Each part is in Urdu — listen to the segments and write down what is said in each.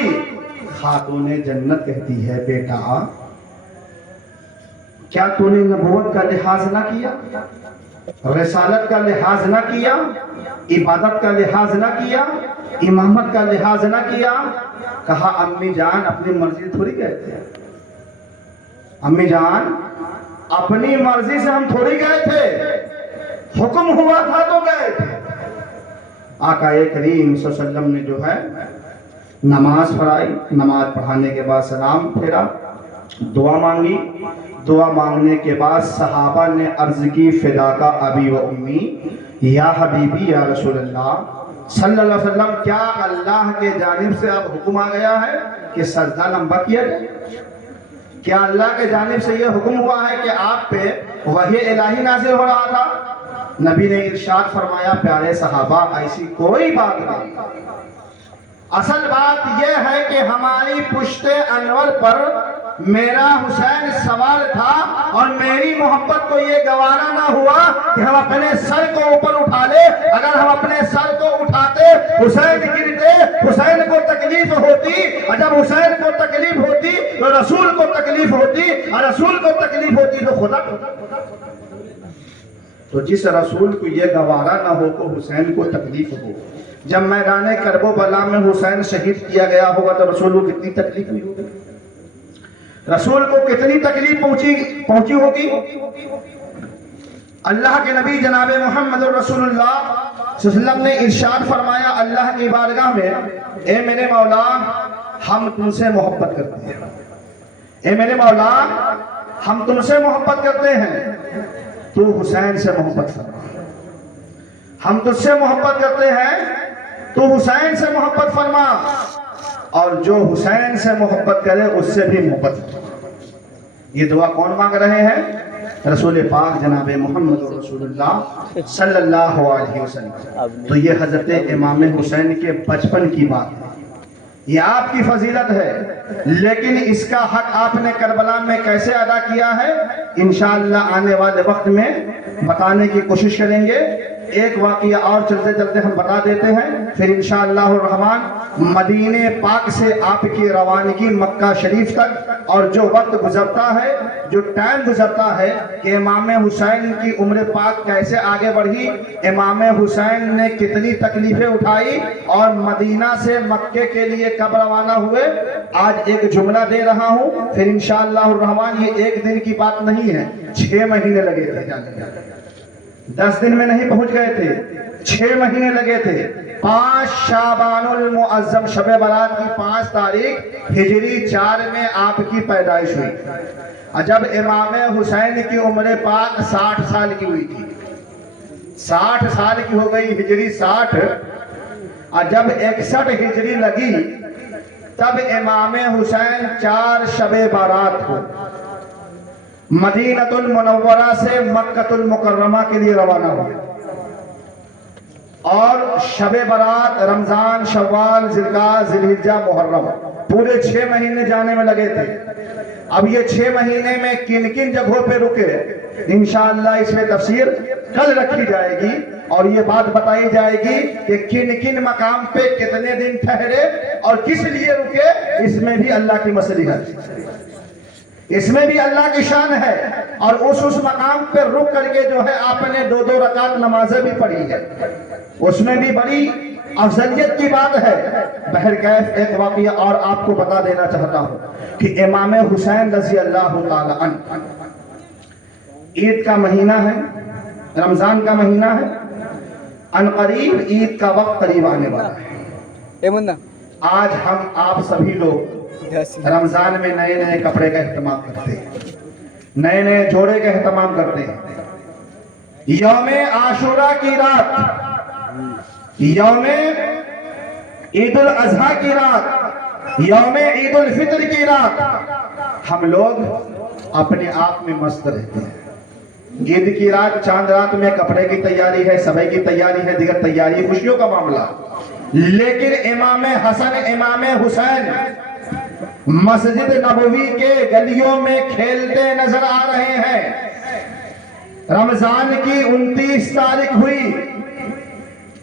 ہوئی خاتون جنت کہتی ہے بیٹا کیا تو نے نبوت کا لحاظ نہ کیا، رسالت کا لحاظ نہ کیا، عبادت کا لحاظ نہ کیا، امامت کا لحاظ نہ کیا؟ کہا امی جان اپنی مرضی تھوڑی گئے تھے، امی جان اپنی مرضی سے ہم تھوڑی گئے تھے، حکم ہوا تھا تو گئے تھے۔ آقا کریم صلی اللہ علیہ وسلم نے جو ہے نماز پڑھائی، نماز پڑھانے کے بعد سلام پھیرا، دعا مانگی، دعا مانگنے کے بعد صحابہ نے عرض کی فداک ابی و امی یا حبیبی یا رسول اللہ صلی اللہ علیہ وسلم، کیا اللہ کے جانب سے اب حکم آ گیا ہے کہ سجدہ لمبا کیا جائے؟ کیا اللہ کے جانب سے یہ حکم ہوا ہے کہ آپ پہ وحی الہی نازل ہو رہا تھا؟ نبی نے ارشاد فرمایا پیارے صحابہ ایسی کوئی بات نہیں، اصل بات یہ ہے کہ ہماری پشت انور پر میرا حسین سوار تھا اور میری محبت کو یہ گوارا نہ ہوا کہ ہم اپنے سر کو اوپر اٹھا لے۔ اگر ہم اپنے سر کو اٹھاتے حسین گرتے، حسین کو تکلیف ہوتی، اور جب حسین کو تکلیف ہوتی تو رسول کو تکلیف ہوتی، اور رسول کو تکلیف ہوتی تو خدا کو۔ تو جس رسول کو یہ گوارا نہ ہو کہ حسین کو تکلیف ہو، جب میدان کرب و بلا میں حسین شہید کیا گیا ہوگا تو رسول کو کتنی تکلیف ہوئی ہوگی، رسول کو کتنی تکلیف پہنچی ہوگی۔ اللہ کے نبی جناب محمد رسول اللہ صلی اللہ علیہ وسلم نے ارشاد فرمایا اللہ کی بارگاہ میں، اے میرے مولا ہم تم سے محبت کرتے ہیں، اے میرے مولا ہم تم سے محبت کرتے ہیں، تو حسین سے محبت فرما، ہم تجھ سے محبت کرتے ہیں تو حسین سے محبت فرما، اور جو حسین سے محبت کرے اس سے بھی محبت فرما۔ یہ دعا کون مانگ رہے ہیں؟ رسول پاک جناب محمد رسول اللہ صلی اللہ علیہ وسلم۔ تو یہ حضرت امام حسین کے بچپن کی بات ہے، یہ آپ کی فضیلت ہے، لیکن اس کا حق آپ نے کربلا میں کیسے ادا کیا ہے انشاءاللہ آنے والے وقت میں بتانے کی کوشش کریں گے۔ ایک واقعہ اور چلتے چلتے ہم بتا دیتے ہیں، پھر انشاءاللہ الرحمن مدینہ پاک سے آپ کی روانگی مکہ شریف تک، اور جو وقت گزرتا ہے، جو ٹائم گزرتا ہے کہ امام حسین کی عمر پاک کیسے آگے بڑھی، امام حسین نے کتنی تکلیفیں اٹھائی، اور مدینہ سے مکے کے لیے کب روانہ ہوئے، آج ایک جملہ دے رہا ہوں، پھر انشاءاللہ الرحمن یہ ایک دن کی بات نہیں ہے، 6 مہینے لگے تھے جانے، 10 دن میں نہیں پہنچ گئے تھے، 6 مہینے لگے تھے۔ 5 شعبان المعظم شب برات کی 5 تاریخ ہجری 4 میں آپ کی پیدائش ہوئی، اور جب امام حسین کی عمر پاک 60 سال کی ہوئی تھی، 60 سال کی ہو گئی ہجری 60، اور جب 61 ہجری لگی تب امام حسین 4 شب برات کو مدینہ المنورہ سے مکہ المکرمہ کے لیے روانہ ہوئے، اور شب برات رمضان، شوال، ذوالقعدہ، ذوالحجہ، محرم، پورے 6 مہینے جانے میں لگے تھے۔ اب یہ 6 مہینے میں کن کن جگہوں پہ رکے انشاءاللہ اس میں تفسیر کل رکھی جائے گی، اور یہ بات بتائی جائے گی کہ کن کن مقام پہ کتنے دن ٹھہرے اور کس لیے رکے، اس میں بھی اللہ کی مصلحت، اس میں بھی اللہ کی شان ہے، اور اس مقام پہ رک کر کے جو ہے آپ نے 2 رکعت نمازیں بھی پڑھی ہے، اس میں بھی بڑی افضلیت کی بات ہے۔ بہرکیف ایک واقعہ اور آپ کو بتا دینا چاہتا ہوں کہ امام حسین رضی اللہ تعالی عنہ، عید کا مہینہ ہے، رمضان کا مہینہ ہے، ان قریب عید کا وقت قریب آنے والا ہے۔ آج ہم آپ سبھی لوگ رمضان میں نئے نئے کپڑے کا اہتمام کرتے ہیں، نئے نئے جوڑے کا اہتمام کرتے ہیں۔ یوم عاشوراء کی رات، یوم عید الاضحیٰ کی رات، یوم عید الفطر کی رات ہم لوگ اپنے آپ میں مست رہتے ہیں۔ عید کی رات، چاند رات میں کپڑے کی تیاری ہے، سبے کی تیاری ہے، دیگر تیاری، خوشیوں کا معاملہ، لیکن امام حسن امام حسین مسجد نبوی کے گلیوں میں کھیلتے نظر آ رہے ہیں۔ رمضان کی 29 تاریخ ہوئی،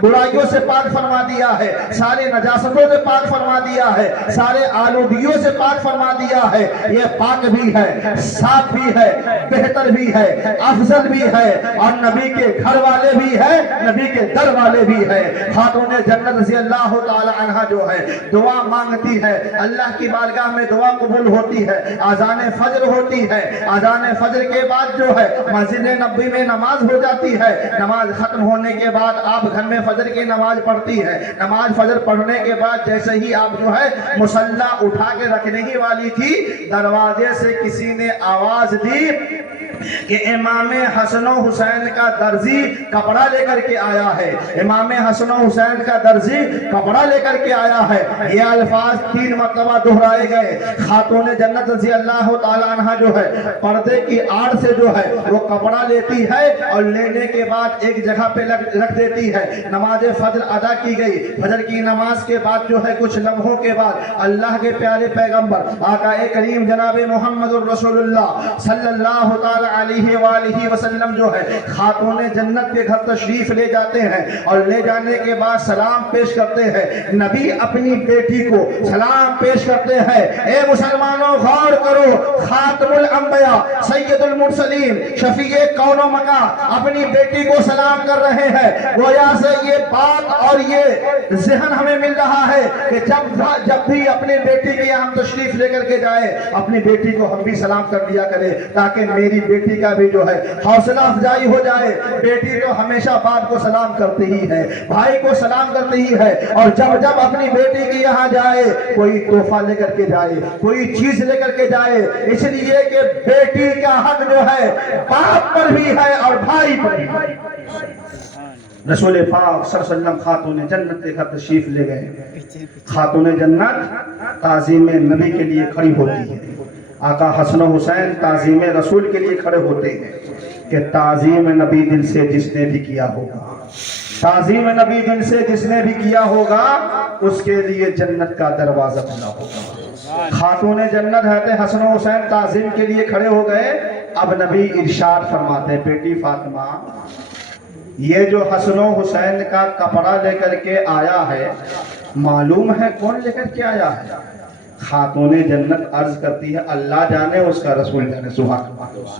برائیوں سے پاک فرما دیا ہے, ساری نجاستوں سے پاک فرما دیا ہے, سارے آلودگیوں سے پاک فرما دیا ہے. یہ پاک بھی ہے, صاف بھی ہے, بہتر بھی ہے, افضل بھی ہے, اور نبی کے گھر والے بھی ہے, نبی کے در والے بھی ہے. خاتون جنت رضی اللہ تعالی عنہ جو ہے دعا مانگتی ہے, اللہ کی بارگاہ میں دعا قبول ہوتی ہے, اذان فجر ہوتی ہے, اذان فجر کے بعد جو ہے مسجد نبوی میں نماز ہو جاتی ہے. نماز ختم ہونے کے بعد آپ گھر میں فجر کی نماز پڑھتی ہے. نماز فجر پڑھنے کے بعد جیسے ہی آپ جو ہے مصلی اٹھا کے رکھنے ہی والی تھی, دروازے سے کسی نے آواز دی کہ امام حسن و حسین کا درزی کپڑا لے کر کے آیا ہے, امام حسن و حسین کا درزی کپڑا لے کر کے آیا ہے. یہ الفاظ 3 مرتبہ دہرائے گئے. خاتون جنت رضی اللہ تعالی عنہ جو ہے پردے کی آڑ سے جو ہے وہ کپڑا لیتی ہے, اور لینے کے بعد ایک جگہ پہ رکھ دیتی ہے. نماز فجر ادا کی گئی. فجر کی نماز کے بعد جو ہے کچھ لمحوں کے بعد اللہ کے پیارے پیغمبر آقا کریم جناب محمد الرسول اللہ صلی اللہ تعالی علیہ وآلہ وسلم جو ہے خاتون جنت کے گھر تشریف لے جاتے ہیں, اور لے جانے کے بعد سلام پیش کرتے ہیں. نبی اپنی بیٹی کو سلام پیش کرتے ہیں. اے مسلمانوں غور کرو, خاتم الانبیاء سید المرسلین شفیع کون و مکان اپنی بیٹی کو سلام کر رہے ہیں. گویا سے یہ بات اور یہ ذہن ہمیں مل رہا ہے کہ جب بھی اپنی بیٹی کے یہاں تشریف لے کر کے جائے اپنی بیٹی کو ہم بھی سلام کر دیا کرے, تاکہ میری بیٹی کا بھی جو ہے حوصلہ افزائی ہو جائے. بیٹی تو ہمیشہ باپ کو سلام کرتی ہی ہے, بھائی کو سلام کرتی ہی ہے, اور جب اپنی بیٹی کے یہاں جائے کوئی تحفہ لے کر کے جائے, کوئی چیز لے کر کے جائے, اس لیے کہ بیٹی کا حق جو ہے باپ پر بھی ہے اور بھائی پر بھی ہے. رسول پاک صلی اللہ علیہ وسلم خاتون جنت کے گھر تشریف لے گئے. خاتون جنت تعظیم نبی کے لیے کھڑی ہوتی ہے. آقا حسن و حسین تعظیم رسول کے لیے کھڑے ہوتے ہیں کہ تعظیم نبی دل سے جس نے بھی کیا ہوگا, تعظیم نبی دل سے جس نے بھی کیا ہوگا اس کے لیے جنت کا دروازہ کھلا ہوگا. خاتون جنت حضرت حسن و حسین تعظیم کے لیے کھڑے ہو گئے. اب نبی ارشاد فرماتے ہیں, بیٹی فاطمہ یہ جو حسن و حسین کا کپڑا لے کر کے آیا ہے معلوم ہے کون لے کر کے آیا ہے؟ خاتون جنت عرض کرتی ہے اللہ جانے اس کا رسول جانے. سبحان اللہ,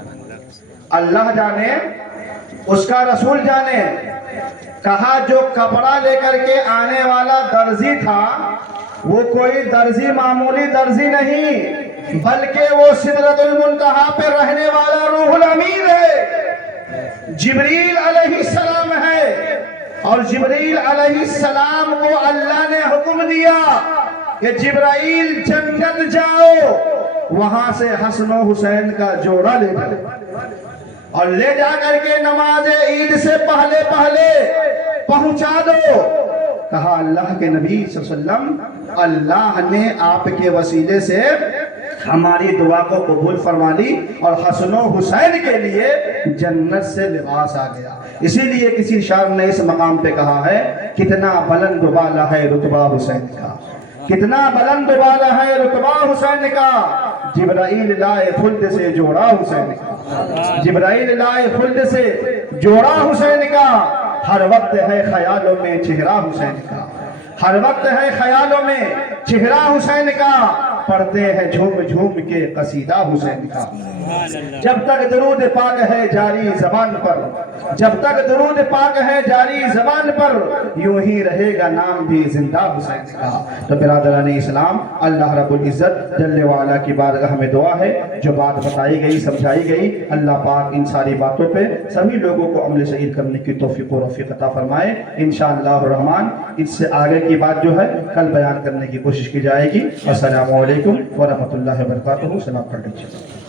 اللہ جانے اس کا رسول جانے. کہا جو کپڑا لے کر کے آنے والا درزی تھا وہ کوئی درزی معمولی درزی نہیں, بلکہ وہ سدرۃ المنتہا پہ رہنے والا روح الامین ہے, جبریل علیہ السلام ہے. اور جبریل علیہ السلام کو اللہ نے حکم دیا کہ جبرائیل جنت جاؤ, وہاں سے حسن و حسین کا جوڑا لے جاؤ اور لے جا کر کے نماز عید سے پہلے پہنچا دو. کہا اللہ کے نبی صلی اللہ علیہ وسلم اللہ نے آپ کے وسیلے سے ہماری دعا کو قبول فرما لی اور حسن و حسین کے لیے جنت سے لباس آ گیا. اسی لیے کسی شاعر نے اس مقام پہ کہا ہے کتنا بلند بالا ہے رتبہ حسین کا, کتنا بلند بالا ہے رتبہ حسین کا, جبرائیل لائے خلد سے جوڑا حسین کا, جبرائیل لائے خلد سے جوڑا حسین کا. ہر وقت ہے خیالوں میں چہرہ حسین کا, ہر وقت ہے خیالوں میں چہرہ حسین کا, پڑھتے ہیں جھوم جھوم کے قصیدہ حسین کا. جب تک درود پاک ہے جاری زبان پر, جب تک درود پاک ہے جاری زبان پر, یوں ہی رہے گا نام بھی زندہ حسین کا. تو برادران اسلام, اللہ رب العزت جل وعلا کی بارگاہ میں دعا ہے جو بات بتائی گئی سمجھائی گئی, اللہ پاک ان ساری باتوں پہ سبھی لوگوں کو عمل صحیح کرنے کی توفیق و رفیق عطا فرمائے انشاءاللہ الرحمن. اس سے آگے کی بات جو ہے کل بیان کرنے کی کوشش کی جائے گی. السلام علیکم ورحمۃ اللہ وبرکاتہ. سلام پڑھ لیجیے.